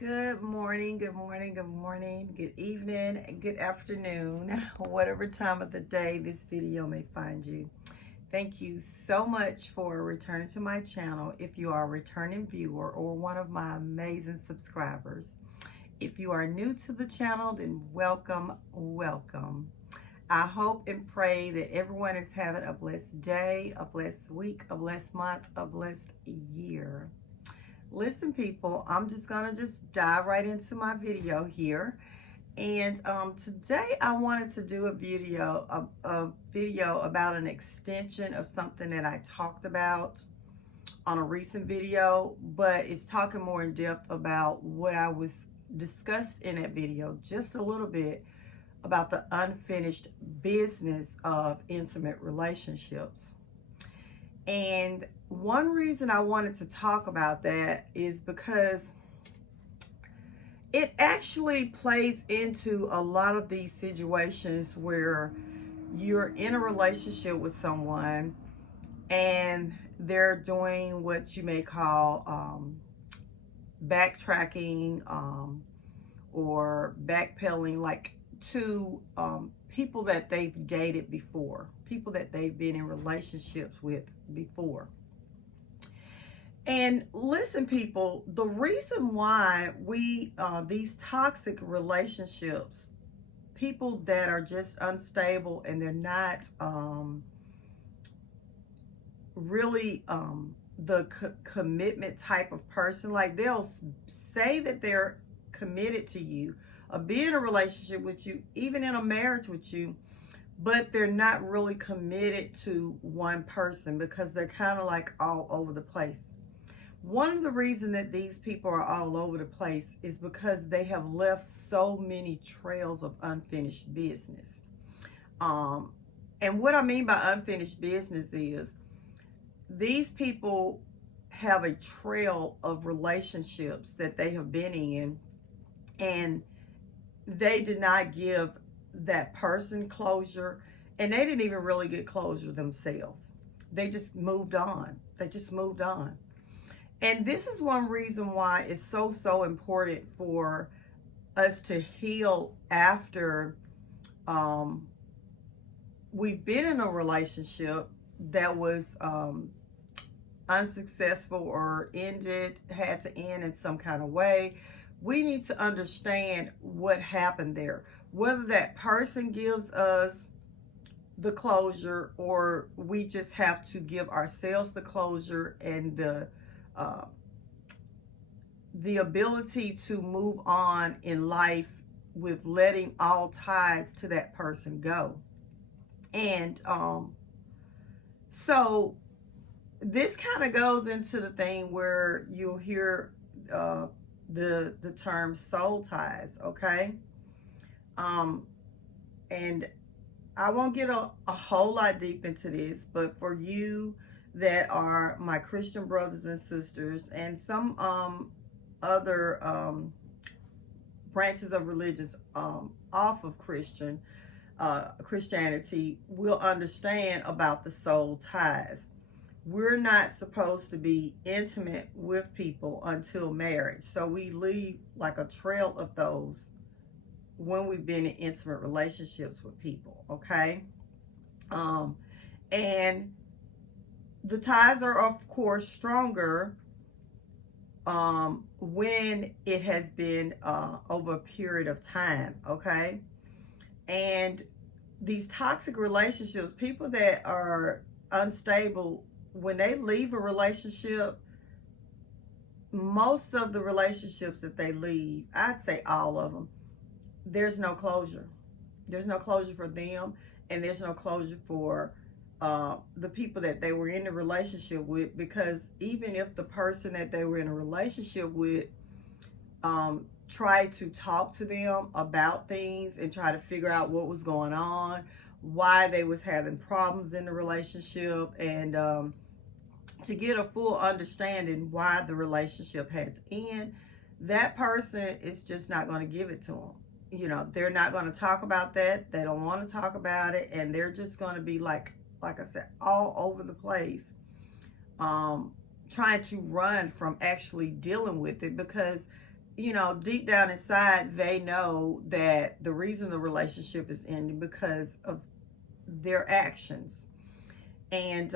Good morning, good morning, good morning, good evening, good afternoon, whatever time of the day this video may find you. Thank you so much for returning to my channel if you are a returning viewer or one of my amazing subscribers. If you are new to the channel, then welcome, welcome. I hope and pray that everyone is having a blessed day, a blessed week, a blessed month, a blessed year. Listen, people, I'm just gonna dive right into my video here. And today I wanted to do a video about an extension of something that I talked about on a recent video, but it's talking more in depth about what I was discussed in that video, just a little bit about the unfinished business of intimate relationships. And one reason I wanted to talk about that is because it actually plays into a lot of these situations where you're in a relationship with someone and they're doing what you may call backtracking or backpedaling, like to people that they've dated before, people that they've been in relationships with before. And listen, people, the reason why these toxic relationships, people that are just unstable and they're not really the commitment type of person, like they'll say that they're committed to you, be in a relationship with you, even in a marriage with you, but they're not really committed to one person because they're kind of like all over the place. One of the reasons that these people are all over the place is because they have left so many trails of unfinished business. And what I mean by unfinished business is these people have a trail of relationships that they have been in, and they did not give that person closure, and they didn't even really get closure themselves. They just moved on. And this is one reason why it's so important for us to heal after we've been in a relationship that was unsuccessful or had to end in some kind of way. We need to understand what happened there. Whether that person gives us the closure or we just have to give ourselves the closure and the ability to move on in life with letting all ties to that person go. And so this kind of goes into the thing where you'll hear the term soul ties, okay? And I won't get a whole lot deep into this, but for you that are my Christian brothers and sisters and some other branches of religions off of Christianity will understand about the soul ties. We're not supposed to be intimate with people until marriage. So we leave like a trail of those when we've been in intimate relationships with people, okay? And the ties are, of course, stronger when it has been over a period of time, okay? And these toxic relationships, people that are unstable, when they leave a relationship, most of the relationships that they leave, I'd say all of them, there's no closure. There's no closure for them, and there's no closure for the people that they were in a relationship with, because even if the person that they were in a relationship with tried to talk to them about things and try to figure out what was going on, why they was having problems in the relationship, and to get a full understanding why the relationship had to end, that person is just not going to give it to them. You know, they're not going to talk about that. They don't want to talk about it, and they're just going to be like I said, all over the place, trying to run from actually dealing with it, because you know, deep down inside, they know that the reason the relationship is ending because of their actions. And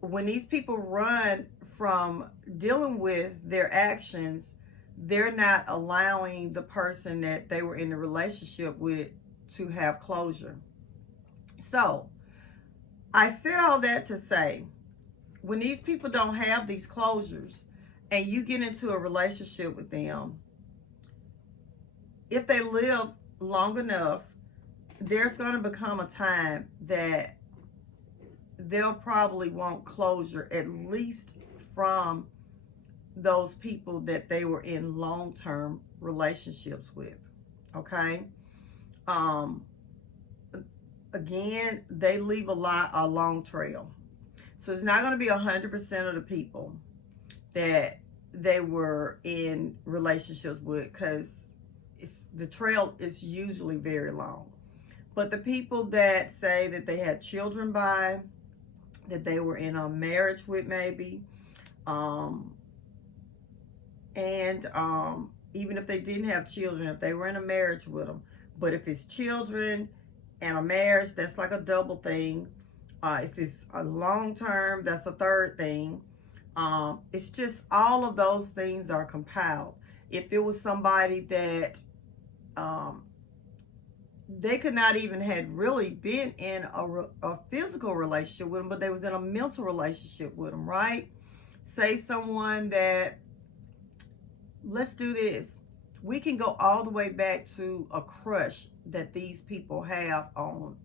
when these people run from dealing with their actions, they're not allowing the person that they were in the relationship with to have closure. So I said all that to say, when these people don't have these closures and you get into a relationship with them, if they live long enough, there's going to become a time that they'll probably want closure, at least from those people that they were in long-term relationships with. Okay. um Again, they leave a long trail. So it's not going to be 100% of the people that they were in relationships with, because the trail is usually very long. But the people that say that they had children by, that they were in a marriage with maybe, um, and even if they didn't have children, if they were in a marriage with them, but if it's children and a marriage, that's like a double thing. If it's a long term, that's a third thing. It's just all of those things are compiled. If it was somebody that um, they could not even had really been in a physical relationship with them, but they was in a mental relationship with them, right? Say someone that, let's do this. We can go all the way back to a crush that these people have on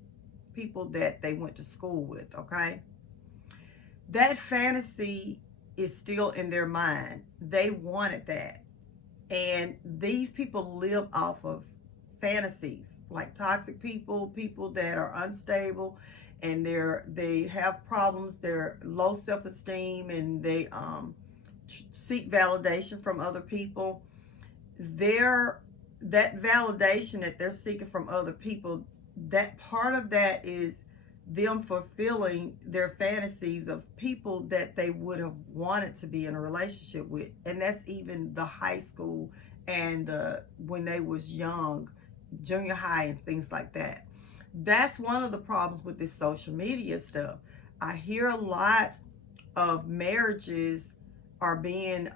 people that they went to school with, okay? That fantasy is still in their mind. They wanted that. And these people live off of fantasies, like toxic people, people that are unstable, and they have problems, they're low self-esteem, and they seek validation from other people. Their That validation that they're seeking from other people, that part of that is them fulfilling their fantasies of people that they would have wanted to be in a relationship with. And that's even the high school and when they was young, junior high and things like that. That's one of the problems with this social media stuff. I hear a lot of marriages are being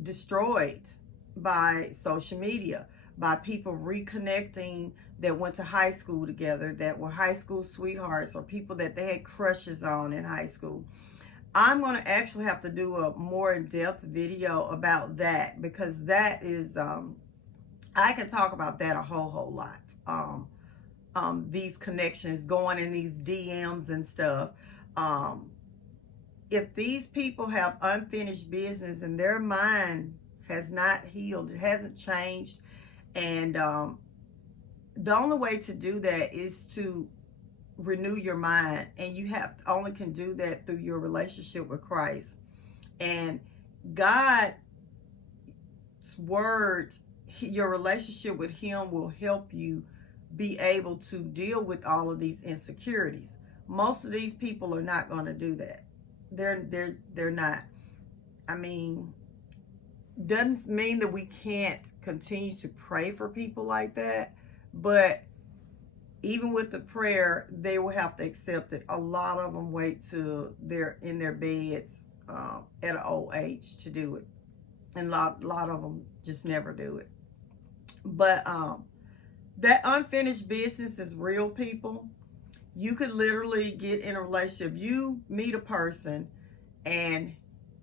destroyed by social media, by people reconnecting that went to high school together, that were high school sweethearts, or people that they had crushes on in high school. I'm going to actually have to do a more in-depth video about that, because that is, I can talk about that a whole lot. These connections going in these DMs and stuff. If these people have unfinished business and their mind has not healed, it hasn't changed, and the only way to do that is to renew your mind, and you have only can do that through your relationship with Christ. And God's word, your relationship with him will help you be able to deal with all of these insecurities. Most of these people are not going to do that. They're not. I mean, doesn't mean that we can't continue to pray for people like that, but even with the prayer, they will have to accept it. A lot of them wait till they're in their beds at an old age to do it, and a lot of them just never do it. But that unfinished business is real, people. You could literally get in a relationship. You meet a person, and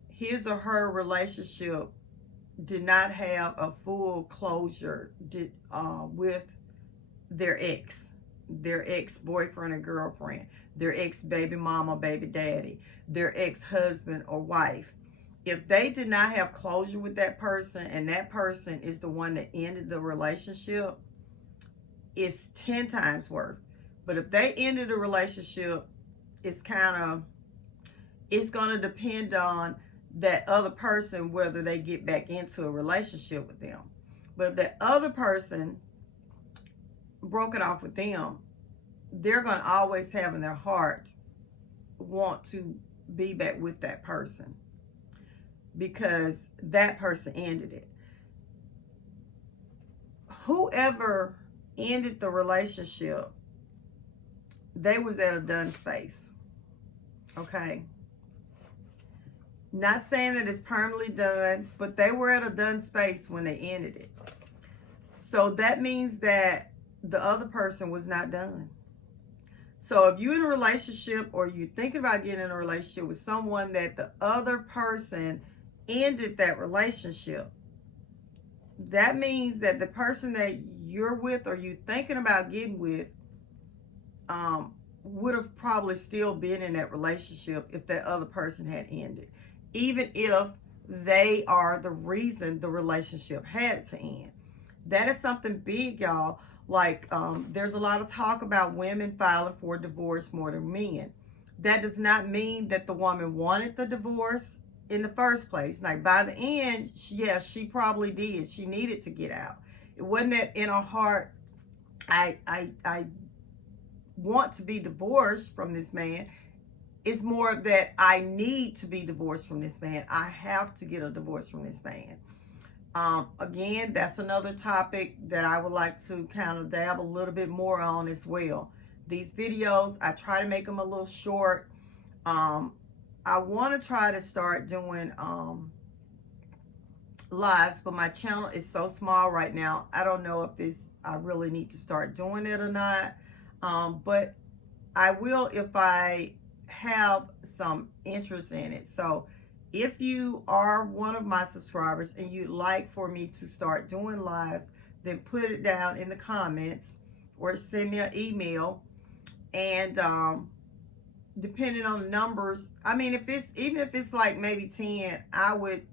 his or her relationship did not have a full closure with their ex-boyfriend or girlfriend, their ex-baby mama, baby daddy, their ex-husband or wife. If they did not have closure with that person, and that person is the one that ended the relationship, it's 10 times worse. But if they ended the relationship, it's going to depend on that other person whether they get back into a relationship with them. But if that other person broke it off with them, they're going to always have in their heart want to be back with that person, because that person ended it. whoever ended the relationship, they was at a done space. Okay. Not saying that it's permanently done, but they were at a done space when they ended it. So that means that the other person was not done. So if you're in a relationship or you're thinking about getting in a relationship with someone that the other person ended that relationship, that means that the person that you're with or you're thinking about getting with would have probably still been in that relationship if that other person had ended, even if they are the reason the relationship had to end. That is something big, y'all. Like, there's a lot of talk about women filing for divorce more than men. That does not mean that the woman wanted the divorce in the first place. Like, by the end, yes, she probably did. She needed to get out. It wasn't that in her heart, I want to be divorced from this man. It's more that I need to be divorced from this man. I have to get a divorce from this man. Again, that's another topic that I would like to kind of dab a little bit more on as well. These videos, I try to make them a little short. I want to try to start doing lives, but my channel is so small right now. I don't know if I really need to start doing it or not. But I will if I have some interest in it. So if you are one of my subscribers and you'd like for me to start doing lives, then put it down in the comments or send me an email. And depending on the numbers, I mean, even if it's like maybe 10, I would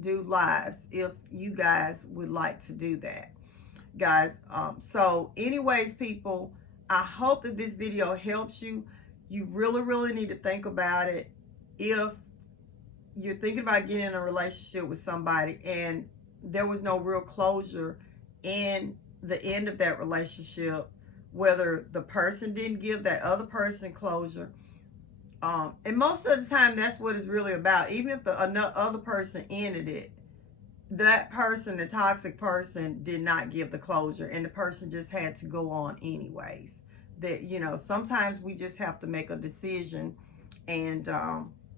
do lives if you guys would like to do that, guys. So anyways, people, I hope that this video helps you. You really need to think about it. If you're thinking about getting in a relationship with somebody and there was no real closure in the end of that relationship, whether the person didn't give that other person closure, and most of the time that's what it's really about. Even if the other person ended it, that person, the toxic person, did not give the closure and the person just had to go on anyways. That, you know, sometimes we just have to make a decision, and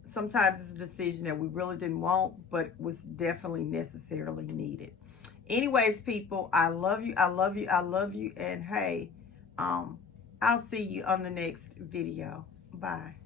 sometimes it's a decision that we really didn't want, but was definitely necessarily needed. Anyways, people, I love you. I love you. I love you. And hey, I'll see you on the next video. Bye.